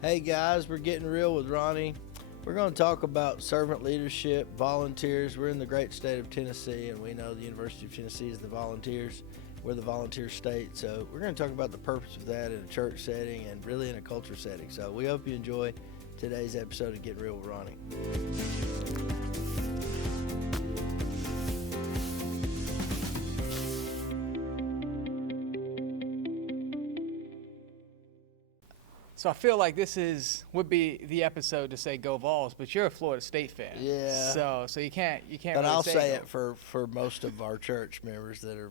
Hey guys, we're getting real with Ronnie. We're going to talk about servant leadership, volunteers. We're in the great state of Tennessee, and we know the University of Tennessee is the volunteers. We're the volunteer state, so we're going to talk about the purpose of that in a church setting and really in a culture setting. So we hope you enjoy today's episode of Getting Real with Ronnie. So I feel like would be the episode to say go Vols, but you're a Florida State fan. Yeah. So you can't. But really I'll say it for most of our church members that are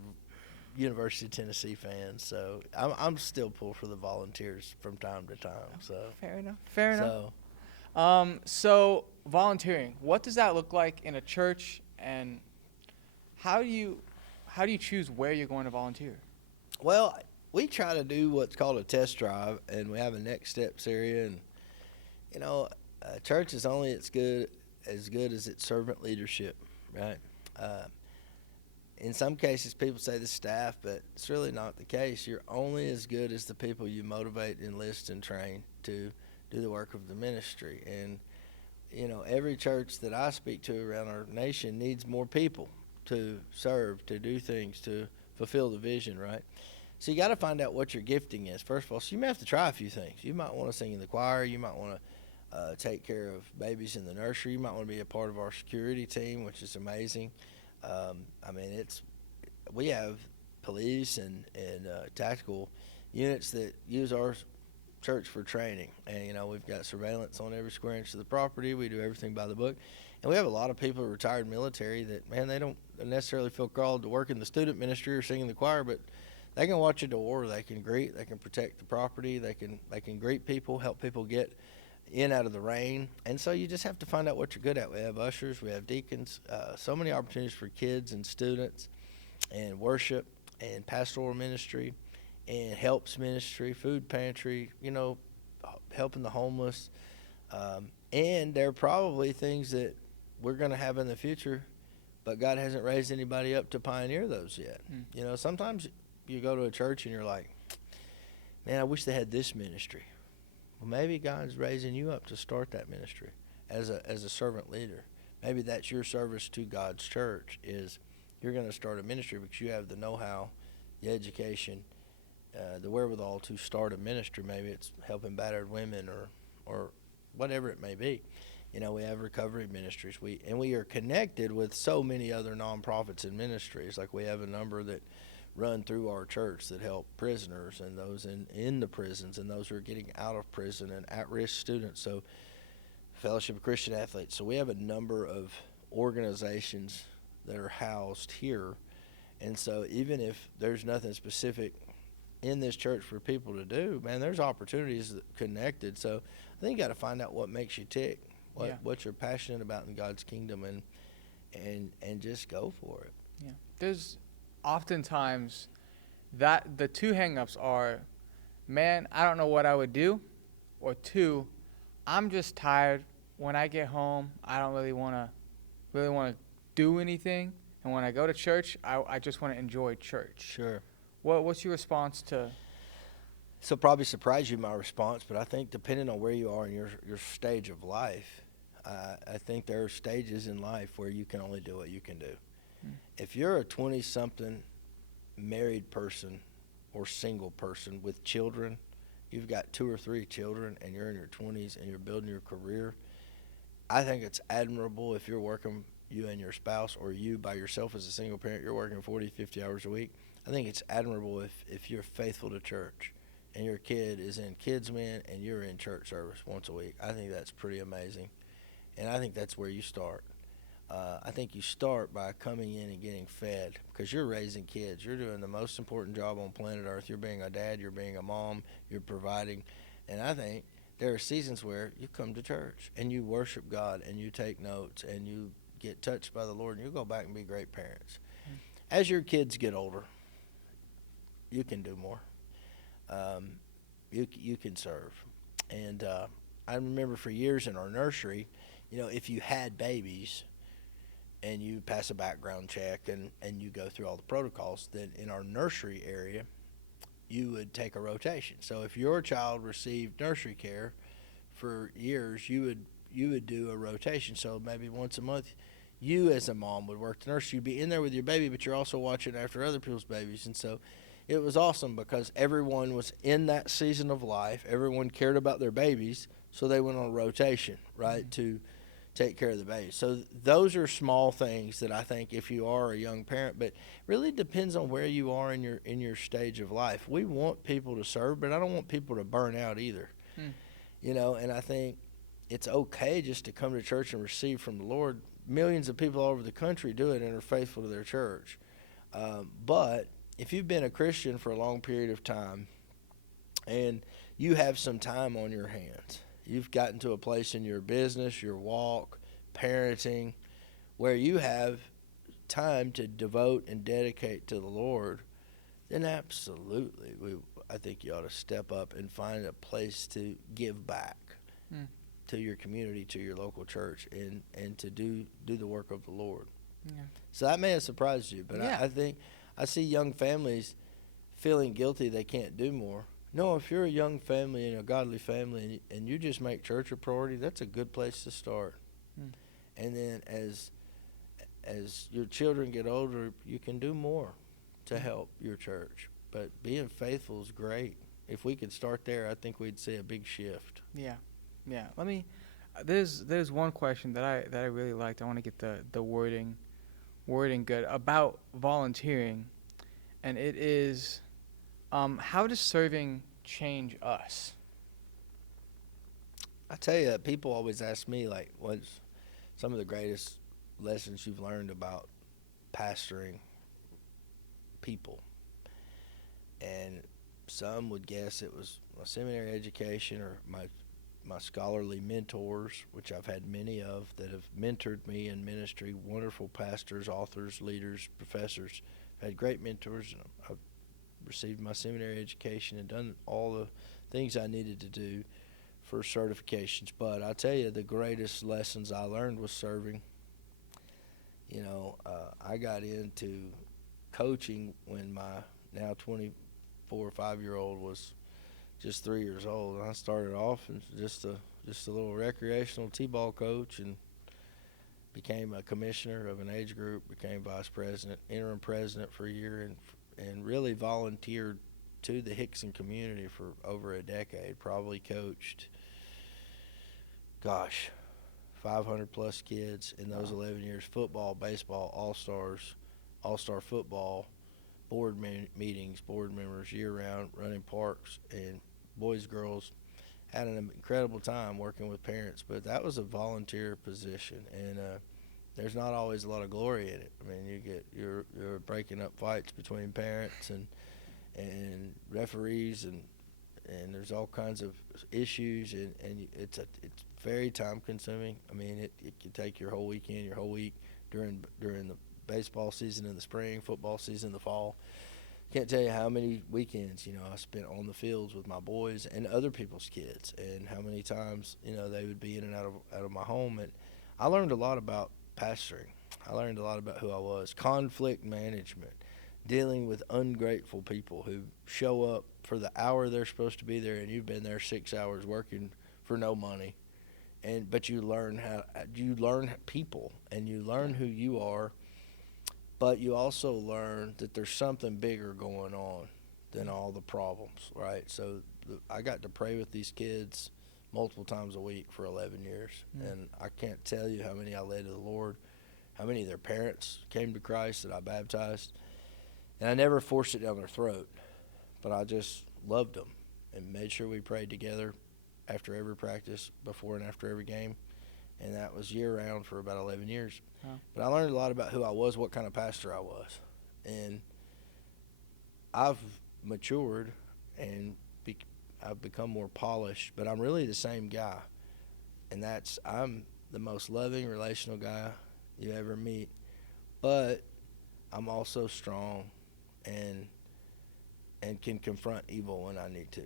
University of Tennessee fans. So I'm still pulled for the volunteers from time to time. So fair enough. So volunteering, what does that look like in a church, and how do you choose where you're going to volunteer? Well, we try to do what's called a test drive, and we have a next steps area. And church is only as good as its servant leadership, right? In some cases, people say the staff, but it's really not the case. You're only as good as the people you motivate, enlist, and train to do the work of the ministry. And every church that I speak to around our nation needs more people to serve, to do things, to fulfill the vision, right? So you got to find out what your gifting is, first of all. So you may have to try a few things. You might want to sing in the choir. You might want to take care of babies in the nursery. You might want to be a part of our security team, which is amazing. We have police and tactical units that use our church for training. And, we've got surveillance on every square inch of the property. We do everything by the book. And we have a lot of people retired military that, man, they don't necessarily feel called to work in the student ministry or sing in the choir, but they can watch a door, they can greet, they can protect the property, they can greet people, help people get in out of the rain. And so you just have to find out what you're good at. We have ushers, we have deacons, so many opportunities for kids and students, and worship and pastoral ministry and helps ministry, food pantry, helping the homeless. And there are probably things that we're going to have in the future, but God hasn't raised anybody up to pioneer those yet. Sometimes you go to a church and you're like, man, I wish they had this ministry. Well, maybe God's raising you up to start that ministry as a servant leader. Maybe that's your service to God's church, is you're going to start a ministry because you have the know-how, the education, the wherewithal to start a ministry. Maybe it's helping battered women or whatever it may be. We have recovery ministries. We are connected with so many other nonprofits and ministries. Like we have a number that run through our church that help prisoners and those in the prisons and those who are getting out of prison and at-risk students. So Fellowship of Christian Athletes. So we have a number of organizations that are housed here. And so even if there's nothing specific in this church for people to do, man, there's opportunities connected. So I think you got to find out what makes you tick, what you're passionate about in God's kingdom, and just go for it. Yeah. There's oftentimes that the two hangups are, man, I don't know what I would do, or two, I'm just tired. When I get home, I don't really want to do anything, and when I go to church, I just want to enjoy church. Sure. What's your response to? So probably surprise you my response, but I think depending on where you are in your stage of life, I think there are stages in life where you can only do what you can do. If you're a 20-something married person or single person with children, you've got 2 or 3 children, and you're in your 20s and you're building your career, I think it's admirable if you're working, you and your spouse, or you by yourself as a single parent, you're working 40, 50 hours a week. I think it's admirable if you're faithful to church and your kid is in Kidsmen and you're in church service once a week. I think that's pretty amazing, and I think that's where you start. I think you start by coming in and getting fed, because you're raising kids. You're doing the most important job on planet Earth. You're being a dad. You're being a mom. You're providing. And I think there are seasons where you come to church and you worship God and you take notes and you get touched by the Lord and you go back and be great parents. As your kids get older, you can do more. You can serve. And I remember for years in our nursery, if you had babies and you pass a background check and you go through all the protocols, then in our nursery area, you would take a rotation. So if your child received nursery care, for years, you would do a rotation. So maybe once a month, you as a mom would work the nursery. You'd be in there with your baby, but you're also watching after other people's babies. And so it was awesome because everyone was in that season of life. Everyone cared about their babies, so they went on rotation, right, to take care of the baby. So those are small things that I think if you are a young parent, but really depends on where you are in your stage of life. We want people to serve, but I don't want people to burn out either. You know, and I think it's okay just to come to church and receive from the Lord. Millions of people all over the country do it and are faithful to their church. But if you've been a Christian for a long period of time and you have some time on your hands, you've gotten to a place in your business, your walk, parenting, where you have time to devote and dedicate to the Lord, then absolutely, I think you ought to step up and find a place to give back to your community, to your local church, and to do the work of the Lord. Yeah. So that may have surprised you, but I think I see young families feeling guilty they can't do more. No, if you're a young family and a godly family and you just make church a priority, that's a good place to start. And then as your children get older, you can do more to help your church. But being faithful is great. If we could start there, I think we'd see a big shift. Yeah. Let me. There's one question that I really liked. I want to get the wording good about volunteering, and it is, how does serving change us? I tell you, people always ask me, like, what's some of the greatest lessons you've learned about pastoring people? And some would guess it was my seminary education or my scholarly mentors, which I've had many of that have mentored me in ministry, wonderful pastors, authors, leaders, professors. I've had great mentors, and I've received my seminary education and done all the things I needed to do for certifications. But I tell you, the greatest lessons I learned was serving. You know, I got into coaching when my now 24 or 5-year-old was just 3 years old. And I started off as just a little recreational t-ball coach and became a commissioner of an age group, became vice president, interim president for a year, and really volunteered to the Hickson community for over a decade. Probably coached, 500 plus kids in those 11 years. Football, baseball, all-star football, board meetings, board members year-round, running parks, and boys, girls. Had an incredible time working with parents, but that was a volunteer position, and there's not always a lot of glory in it. I mean, you're breaking up fights between parents and referees, and there's all kinds of issues, and it's very time consuming. I mean, it can take your whole weekend, your whole week during the baseball season in the spring, football season in the fall. Can't tell you how many weekends, I spent on the fields with my boys and other people's kids, and how many times, they would be in and out of my home. And I learned a lot about pastoring. I learned a lot about who I was, conflict management, dealing with ungrateful people who show up for the hour they're supposed to be there, and you've been there 6 hours working for no money. But you learn people, and you learn who you are. But you also learn that there's something bigger going on than all the problems, right? So I got to pray with these kids multiple times a week for 11 years. And I can't tell you how many I led to the Lord, how many of their parents came to Christ that I baptized. And I never forced it down their throat, but I just loved them and made sure we prayed together after every practice, before and after every game. And that was year-round for about 11 years. Wow. But I learned a lot about who I was, what kind of pastor I was. And I've matured, and I've become more polished, but I'm really the same guy. And I'm the most loving, relational guy you ever meet. But I'm also strong and can confront evil when I need to.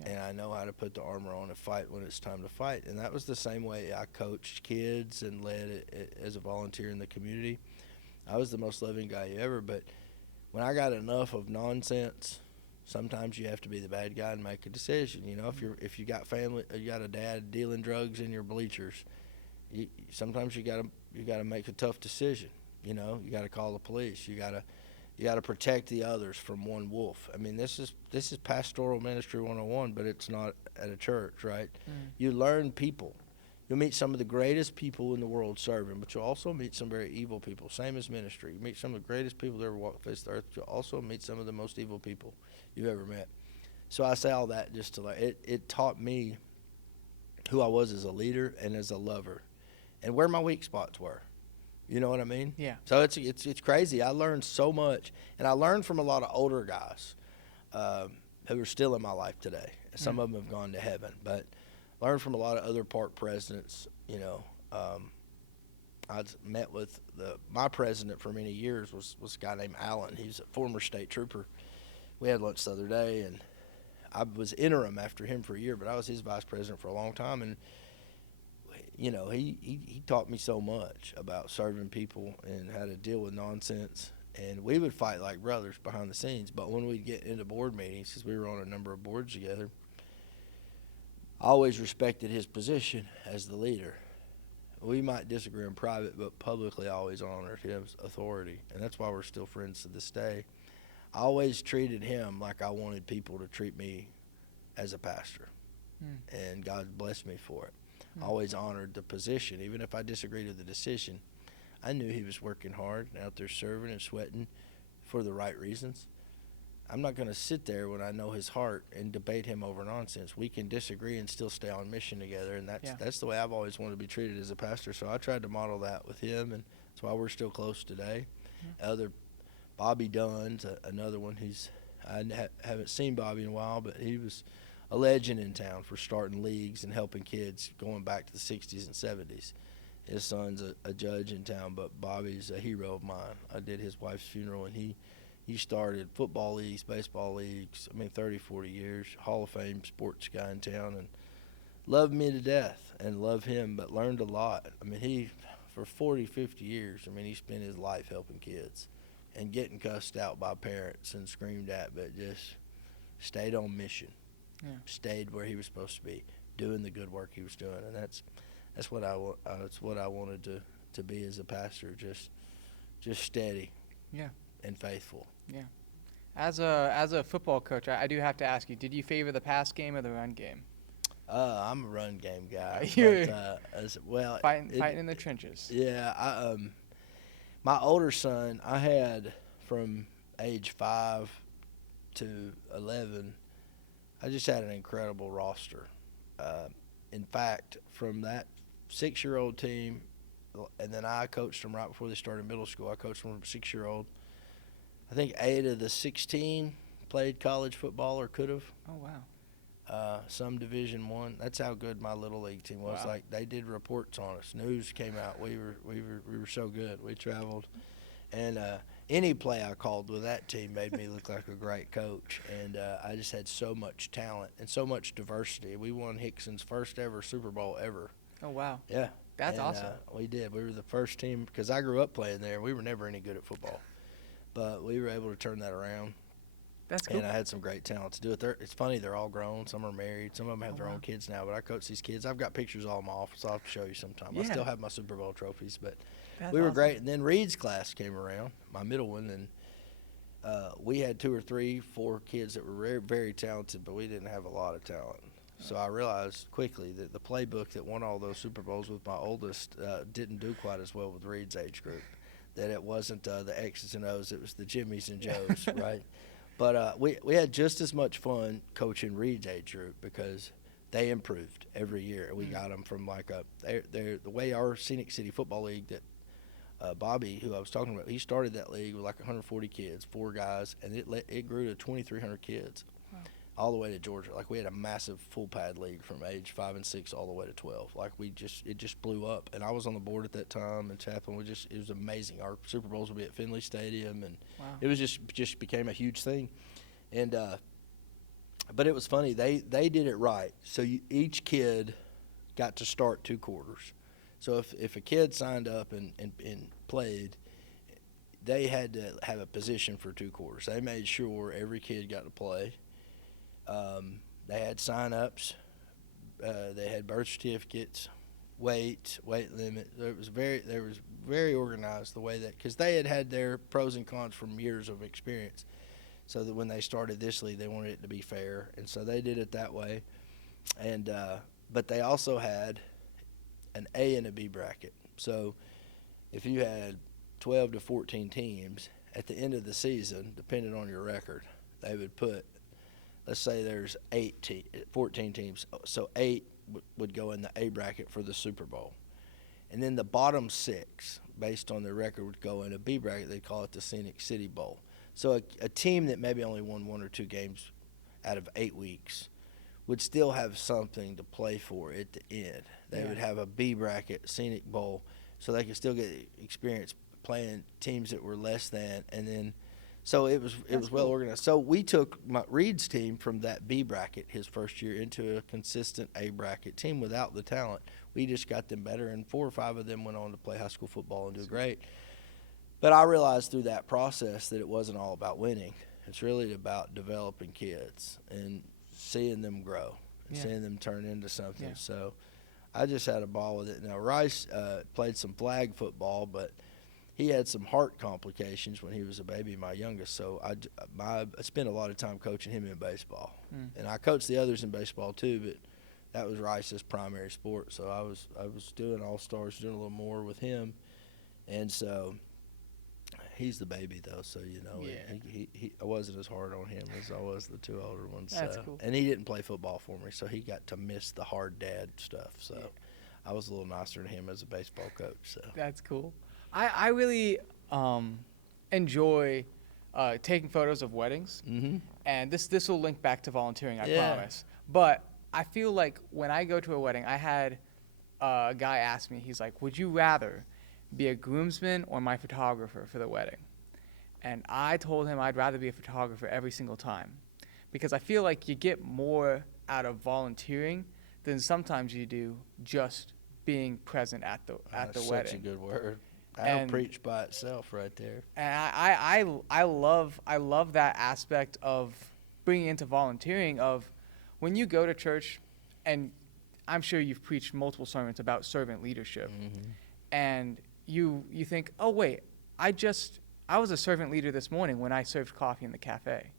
Yeah. And I know how to put the armor on and fight when it's time to fight. And that was the same way I coached kids and led it as a volunteer in the community. I was the most loving guy ever, but when I got enough of nonsense Sometimes you have to be the bad guy and make a decision. You know, if you got family, you got a dad dealing drugs in your bleachers, sometimes you gotta make a tough decision. You know, you gotta call the police. You gotta protect the others from one wolf. I mean, this is pastoral ministry 101, but it's not at a church, right? You learn people. You'll meet some of the greatest people in the world serving, but you'll also meet some very evil people. Same as ministry. You meet some of the greatest people that ever walked the face of the earth, but you'll also meet some of the most evil people you've ever met. So I say all that just to it taught me who I was as a leader and as a lover, and where my weak spots were. You know what I mean? Yeah. So it's crazy. I learned so much, and I learned from a lot of older guys who are still in my life today. Some of them have gone to heaven, but learned from a lot of other park presidents. You know, I met with my president for many years was a guy named Allen. He's a former state trooper. We had lunch the other day, and I was interim after him for a year, but I was his vice president for a long time, and you know, he taught me so much about serving people and how to deal with nonsense. And we would fight like brothers behind the scenes, but when we'd get into board meetings, because we were on a number of boards together, I always respected his position as the leader. We might disagree in private, but publicly I always honored his authority, and that's why we're still friends to this day. I always treated him like I wanted people to treat me as a pastor, and God blessed me for it. I always honored the position. Even if I disagreed with the decision, I knew he was working hard and out there serving and sweating for the right reasons. I'm not going to sit there when I know his heart and debate him over nonsense. We can disagree and still stay on mission together, and that's the way I've always wanted to be treated as a pastor. So I tried to model that with him, and that's why we're still close today. Bobby Dunn's another one. I haven't seen Bobby in a while, but he was a legend in town for starting leagues and helping kids going back to the 60s and 70s. His son's a judge in town, but Bobby's a hero of mine. I did his wife's funeral, and he started football leagues, baseball leagues, 30, 40 years, Hall of Fame sports guy in town, and loved me to death and loved him, but learned a lot. He, for 40, 50 years, he spent his life helping kids and getting cussed out by parents and screamed at, but just stayed on mission. Stayed where he was supposed to be, doing the good work he was doing, and that's what I wanted to be as a pastor, just steady, and faithful. Yeah. As a football coach, I do have to ask you: did you favor the pass game or the run game? I'm a run game guy. As well, fighting in the trenches. Yeah, my older son, I had from age 5 to 11. I just had an incredible roster. In fact, from that 6-year-old team, and then I coached them right before they started middle school. I coached them from 6-year-old. I think 8 of the 16 played college football or could have. Oh, wow. Some Division I. That's how good my little league team was. Wow. Like, they did reports on us. News came out. We were so good. We traveled, and any play I called with that team made me look like a great coach. And I just had so much talent and so much diversity. We won Hickson's first ever Super Bowl ever. Oh, wow. Yeah. That's awesome. We did. We were the first team, because I grew up playing there. We were never any good at football, but we were able to turn that around. That's cool. And I had some great talent to do it. It's funny, they're all grown. Some are married. Some of them have their own kids now, but I coach these kids. I've got pictures all in my office. I'll have to show you sometime. Yeah. I still have my Super Bowl trophies, but That's we were awesome. great. And then Reed's class came around, my middle one, and we had 2 or 3, 4 kids that were very, very talented, but we didn't have a lot of talent. So I realized quickly that the playbook that won all those Super Bowls with my oldest didn't do quite as well with Reed's age group. That it wasn't the X's and O's, it was the Jimmys and Joes, right? But we had just as much fun coaching Reed's age group, because they improved every year. And we got them from the way our Scenic City Football League that Bobby, who I was talking about, he started that league with like 140 kids, 4 guys, and it grew to 2,300 kids. Wow. All the way to Georgia. Like, we had a massive full pad league from age 5 and 6 all the way to 12. Like, it just blew up. And I was on the board at that time in Chaplin. It was amazing. Our Super Bowls would be at Finley Stadium, and it was just became a huge thing. And but it was funny. They did it right. So each kid got to start 2 quarters. So if a kid signed up and played, they had to have a position for 2 quarters. They made sure every kid got to play. They had sign-ups. They had birth certificates, weight limit. There was very organized the way that, because they had their pros and cons from years of experience. So that when they started this league, they wanted it to be fair, and so they did it that way. And but they also had an A and a B bracket. So if you had 12 to 14 teams at the end of the season, depending on your record, they would put, let's say there's 14 teams, so 8 would go in the A bracket for the Super Bowl. And then the bottom 6, based on their record, would go in a B bracket. They call it the Scenic City Bowl. So a team that maybe only won 1 or 2 games out of 8 weeks would still have something to play for at the end. They would have a B bracket, Scenic Bowl, so they could still get experience playing teams that were less than, and then so it was well organized. So we took Reed's team from that B bracket his first year into a consistent A bracket team without the talent. We just got them better, and 4 or 5 of them went on to play high school football and do great. But I realized through that process that it wasn't all about winning. It's really about developing kids and seeing them grow and seeing them turn into something. Yeah. So I just had a ball with it. Now, Rice played some flag football, but he had some heart complications when he was a baby, my youngest. So I spent a lot of time coaching him in baseball. And I coached the others in baseball too, but that was Rice's primary sport. So I was doing All-Stars, doing a little more with him. And so he's the baby, though, so, I wasn't as hard on him as I was the 2 older ones. That's cool. And he didn't play football for me, so he got to miss the hard dad stuff. So I was a little nicer to him as a baseball coach. So That's cool. I really enjoy taking photos of weddings, and this will link back to volunteering, I promise. But I feel like when I go to a wedding, I had a guy ask me, he's like, would you rather be a groomsman or my photographer for the wedding? And I told him I'd rather be a photographer every single time, because I feel like you get more out of volunteering than sometimes you do just being present at the wedding. That's such a good word. That'll preach by itself right there. And I love that aspect of bringing into volunteering, of when you go to church, and I'm sure you've preached multiple sermons about servant leadership, and you think, oh wait, I was a servant leader this morning when I served coffee in the cafe,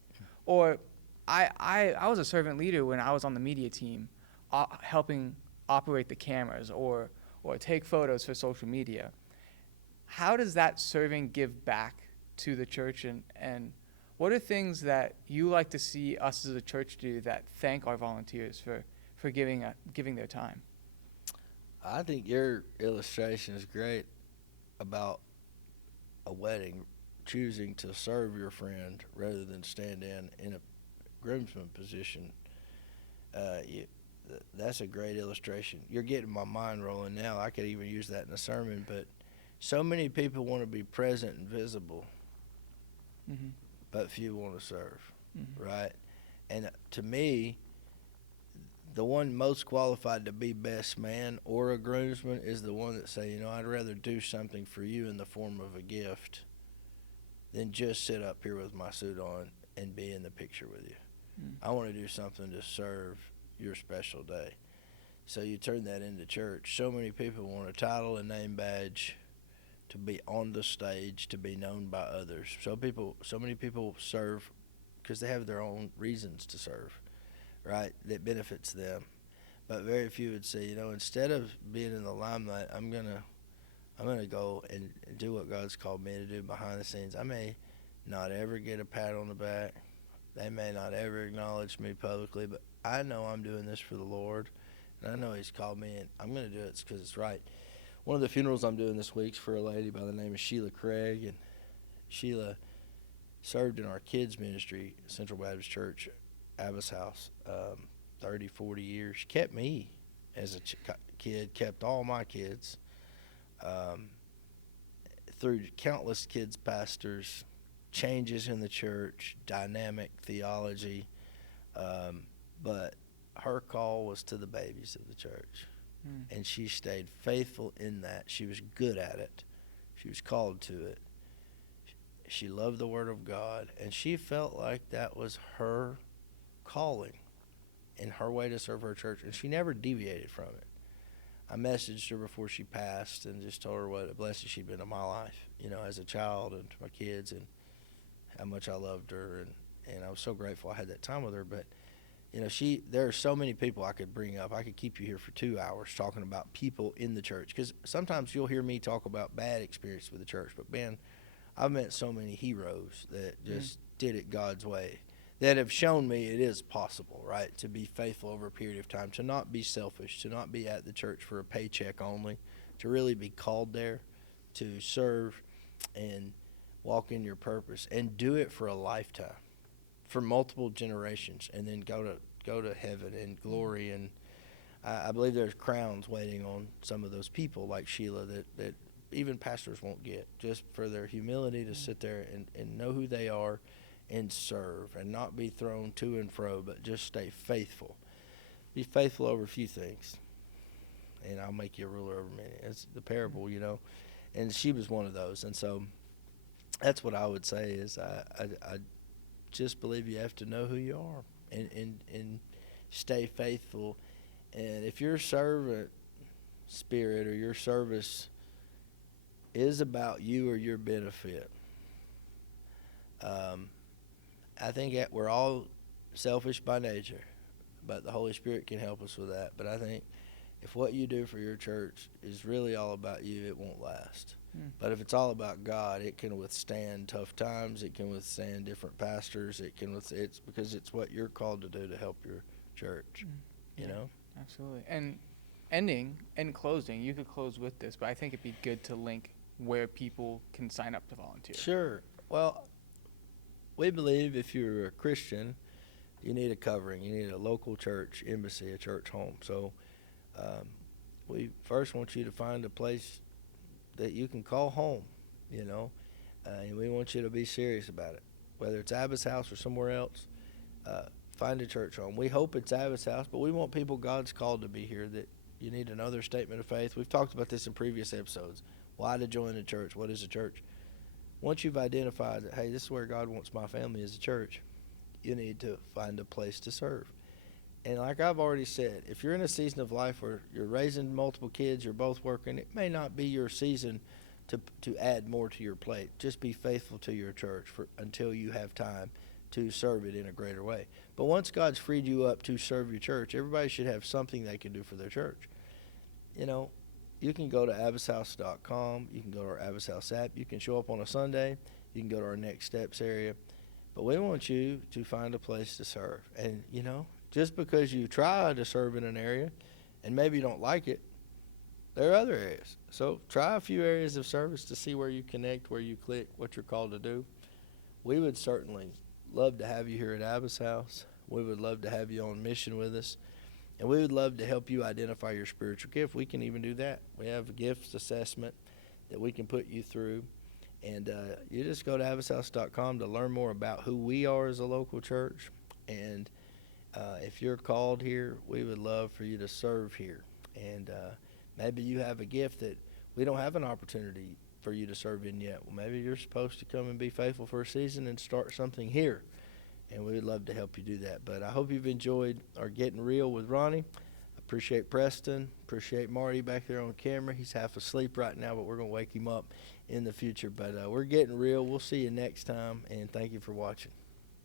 or I was a servant leader when I was on the media team, helping operate the cameras or take photos for social media. How does that serving give back to the church, and what are things that you like to see us as a church do that thank our volunteers for giving their time? I think your illustration is great about a wedding, choosing to serve your friend rather than stand in a groomsman position. That's a great illustration. You're getting my mind rolling now. I could even use that in a sermon, but so many people want to be present and visible, but few want to serve, right? And to me, the one most qualified to be best man or a groomsman is the one that say, I'd rather do something for you in the form of a gift than just sit up here with my suit on and be in the picture with you. I want to do something to serve your special day. So you turn that into church. So many people want a title and name badge, to be on the stage, to be known by others. So many people serve because they have their own reasons to serve, right? That benefits them. But very few would say, instead of being in the limelight, I'm gonna go and do what God's called me to do behind the scenes. I may not ever get a pat on the back. They may not ever acknowledge me publicly, but I know I'm doing this for the Lord, and I know He's called me, and I'm gonna do it because it's right. One of the funerals I'm doing this week's for a lady by the name of Sheila Craig, and Sheila served in our kids ministry, Central Baptist Church, Abba's house, 30, 40 years. She kept me as a kid, kept all my kids, through countless kids pastors, changes in the church, dynamic theology, but her call was to the babies of the church. And she stayed faithful in that. She was good at it. She was called to it. She loved the Word of God, and she felt like that was her calling and her way to serve her church, and she never deviated from it. I messaged her before she passed and just told her what a blessing she'd been in my life, as a child and to my kids, and how much I loved her, and I was so grateful I had that time with her. But there are so many people I could bring up. I could keep you here for 2 hours talking about people in the church, because sometimes you'll hear me talk about bad experience with the church, but man, I've met so many heroes that just did it God's way, that have shown me it is possible, right, to be faithful over a period of time, to not be selfish, to not be at the church for a paycheck only, to really be called there, to serve and walk in your purpose, and do it for a lifetime, for multiple generations, and then go to heaven and glory. And I believe there's crowns waiting on some of those people like Sheila that even pastors won't get, just for their humility to sit there and know who they are and serve and not be thrown to and fro, but just stay faithful. Be faithful over a few things, and I'll make you a ruler over many. It's the parable, and she was one of those. And so that's what I would say is I just believe you have to know who you are and stay faithful. And if your servant spirit or your service is about you or your benefit, I think we're all selfish by nature, but the Holy Spirit can help us with that. But I think if what you do for your church is really all about you, it won't last. But if it's all about God, it can withstand tough times. It can withstand different pastors. It's because it's what you're called to do to help your church. Absolutely. And in closing, you could close with this, but I think it'd be good to link where people can sign up to volunteer. Sure. Well, we believe if you're a Christian, you need a covering. You need a local church embassy, a church home. So we first want you to find a place that you can call home, and we want you to be serious about it. Whether it's Abba's house or somewhere else, find a church home. We hope it's Abba's house, but we want people God's called to be here, that you need to know their statement of faith. We've talked about this in previous episodes. Why to join a church? What is a church? Once you've identified that, hey, this is where God wants my family as a church, you need to find a place to serve. And like I've already said, if you're in a season of life where you're raising multiple kids, you're both working, it may not be your season to add more to your plate. Just be faithful to your church until you have time to serve it in a greater way. But once God's freed you up to serve your church, everybody should have something they can do for their church. You can go to abbashouse.com. You can go to our Abba's House app. You can show up on a Sunday. You can go to our Next Steps area. But we want you to find a place to serve. And, just because you try to serve in an area and maybe you don't like it, there are other areas. So try a few areas of service to see where you connect, where you click, what you're called to do. We would certainly love to have you here at Abba's House. We would love to have you on mission with us. And we would love to help you identify your spiritual gift. We can even do that. We have a gifts assessment that we can put you through. And you just go to abbashouse.com to learn more about who we are as a local church. And if you're called here, we would love for you to serve here. And maybe you have a gift that we don't have an opportunity for you to serve in yet. Well, maybe you're supposed to come and be faithful for a season and start something here. And we would love to help you do that. But I hope you've enjoyed our Getting Real with Ronnie. Appreciate Preston. Appreciate Marty back there on camera. He's half asleep right now, but we're going to wake him up in the future. But we're getting real. We'll see you next time, and thank you for watching.